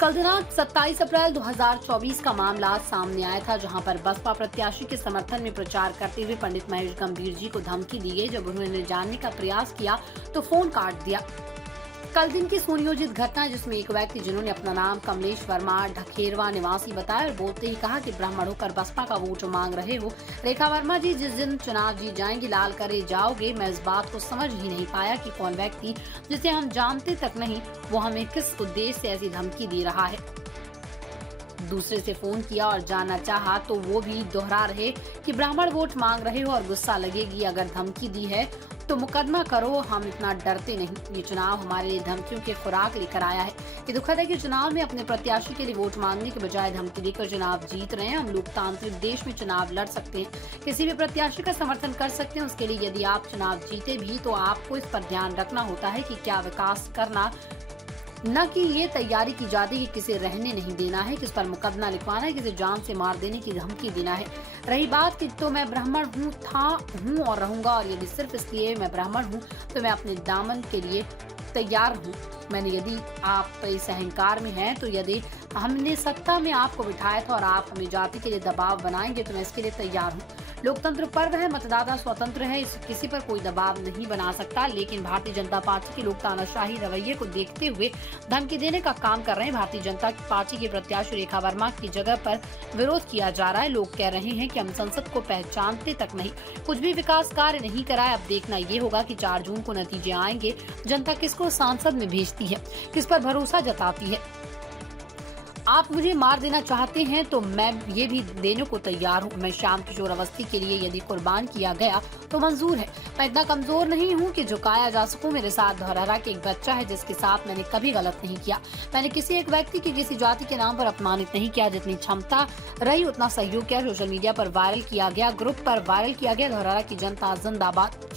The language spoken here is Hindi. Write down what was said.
कल दिनांक 27 अप्रैल 2024 का मामला सामने आया था, जहां पर बसपा प्रत्याशी के समर्थन में प्रचार करते हुए पंडित महेश गंभीर जी को धमकी दी गई। जब उन्होंने जानने का प्रयास किया तो फोन काट दिया। कल दिन की सुनियोजित घटना, जिसमें एक व्यक्ति जिन्होंने अपना नाम कमलेश वर्मा ढखेरवा निवासी बताया और बोलते ही कहा कि ब्राह्मण होकर बसपा का वोट मांग रहे हो। रेखा वर्मा जी, जिस दिन चुनाव जीत जाएंगे लाल करे जाओगे। मैं इस बात को समझ ही नहीं पाया कि कौन व्यक्ति जिसे हम जानते तक नहीं, वो हमें किस उद्देश्य से ऐसी धमकी दे रहा है। दूसरे से फोन किया और जानना चाहा तो वो भी दोहरा रहे कि ब्राह्मण वोट मांग रहे हो और गुस्सा लगेगी अगर धमकी दी है तो मुकदमा करो, हम इतना डरते नहीं। ये चुनाव हमारे लिए धमकियों की खुराक लेकर आया है। ये दुखद है कि चुनाव में अपने प्रत्याशी के लिए वोट मांगने के बजाय धमकी देकर चुनाव जीत रहे हैं। हम लोकतांत्रिक देश में चुनाव लड़ सकते हैं, किसी भी प्रत्याशी का समर्थन कर सकते हैं। उसके लिए यदि आप चुनाव जीते भी तो आपको इस पर ध्यान रखना होता है कि क्या विकास करना, न कि ये तैयारी की जाती कि किसी रहने नहीं देना है, किस पर मुकदमा लिखवाना है, किसी जान से मार देने की धमकी देना है। रही बात कि तो मैं ब्राह्मण हूँ और रहूंगा, और यदि सिर्फ इसलिए मैं ब्राह्मण हूँ तो मैं अपने दामन के लिए तैयार हूँ। मैंने यदि आप इस अहंकार में हैं, तो यदि हमने सत्ता में आपको बिठाया था और आप हमें जाति के लिए दबाव बनाएंगे तो मैं इसके लिए तैयार हूँ। लोकतंत्र पर्व है, मतदाता स्वतंत्र है, इस किसी पर कोई दबाव नहीं बना सकता। लेकिन भारतीय जनता पार्टी के लोग तानाशाही रवैये को देखते हुए धमकी देने का काम कर रहे हैं। भारतीय जनता पार्टी के प्रत्याशी रेखा वर्मा की जगह पर विरोध किया जा रहा है। लोग कह रहे हैं कि हम संसद को पहचानते तक नहीं, कुछ भी विकास कार्य नहीं कराए। अब देखना ये होगा कि 4 जून को नतीजे आएंगे, जनता किसको सांसद में भेजती है, किस पर भरोसा जताती है। आप मुझे मार देना चाहते हैं तो मैं ये भी देने को तैयार हूँ। मैं श्याम किशोर अवस्थी के लिए यदि कुर्बान किया गया तो मंजूर है। मैं इतना कमजोर नहीं हूँ कि झुकाया जा सकूं। मेरे साथ धौरहरा के एक बच्चा है जिसके साथ मैंने कभी गलत नहीं किया। मैंने किसी एक व्यक्ति की किसी जाति के नाम पर अपमानित नहीं किया। जितनी क्षमता रही उतना सहयोग किया। सोशल मीडिया पर वायरल किया गया, ग्रुप पर वायरल किया गया। धौरहरा की जनता जिंदाबाद।